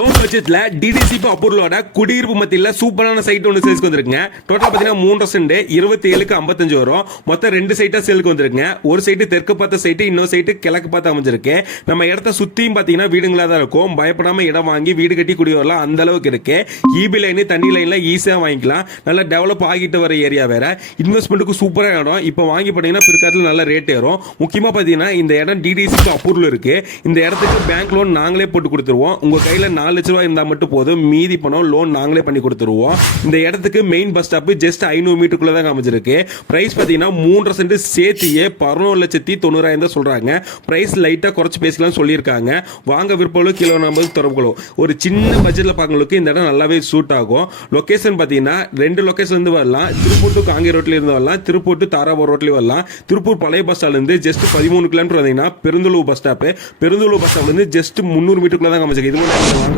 Low பட்ஜெட்ல DTCP அப்ரூவலோட குடியிருப்பு மத்தியில் சூப்பரான சைட் ஒன்று சேல்ஸ்க்கு வந்திருக்குங்க. டோட்டல் பார்த்தீங்கன்னா 3 சென்ட் 27க்கு 55 வரும். மொத்தம் 2 சைட்டா சேலுக்கு வந்திருக்குங்க. ஒரு சைட்டு தெற்கு பார்த்த சைட்டு, இன்னொரு சைட்டு கிழக்கு பார்த்து அமைஞ்சிருக்கு. நம்ம இடத்த சுத்தியும் பார்த்தீங்கன்னா வீடுங்களா தான் இருக்கும். பயப்படாம இடம் வாங்கி வீடு கட்டி குடி வரலாம், அந்த அளவுக்கு இருக்கு. இபி லைன் தண்ணி லைன்ல ஈஸியாக வாங்கிக்கலாம். நல்லா டெவலப் ஆகிட்டு வர ஏரியா வேற. இன்வெஸ்ட்மெண்ட்டுக்கு சூப்பராக இடம். இப்போ வாங்கி பார்த்தீங்கன்னா பிற்காலத்தில் நல்ல ரேட் ஏறும். முக்கியமாக பார்த்தீங்கன்னா இந்த இடம் டிடிசிக்கு அப்ரூவல் இருக்கு. இந்த இடத்துக்கு பேங்க் லோன் நாங்களே போட்டு கொடுத்துருவோம். உங்க கையில் 4 லட்ச ரூபாய் இருந்தால் மட்டும் போதும், மீதி பணம் லோன் நாங்களே பண்ணி கொடுத்துருவோம். இந்த இடத்துக்கு மெயின் பஸ் ஸ்டாப் ஜஸ்ட் 500 மீட்டருக்குள்ள தான் அமைஞ்சிருக்கு. பிரைஸ் பார்த்தீங்கன்னா 3 சென்ட் சேர்த்தியே 11,90,000 தான் சொல்றாங்க. பிரைஸ் லைட்டா குறைச்சு பேசலாம் சொல்லியிருக்காங்க. வாங்க விற்போம் கீழே நம்பர் தொடர்புகளும். ஒரு சின்ன பட்ஜெட்ல பார்க்கறவங்களுக்கு இந்த இடம் நல்லாவே சூட் ஆகும். லொகேஷன் பார்த்தீங்கன்னா 2 லொகேஷன் இருந்து வரலாம். திருப்பூர் டு காங்கேய ரோட்ல இருந்து வரலாம், திருப்பூர் டு தாராபுரம் ரோட்லயும் வரலாம். திருப்பூர் பழைய பஸ் ஸ்டாண்ட்ல இருந்து ஜஸ்ட் 13 கிலோமீட்டர் வந்தீங்கன்னா பெருந்தலூர் பஸ் ஸ்டாப். பெருந்தலூர் பஸ் ஸ்டாப்ல இருந்து ஜஸ்ட் 300 மீட்டருக்குள்ள தான் அமைஞ்சிருக்கு. இது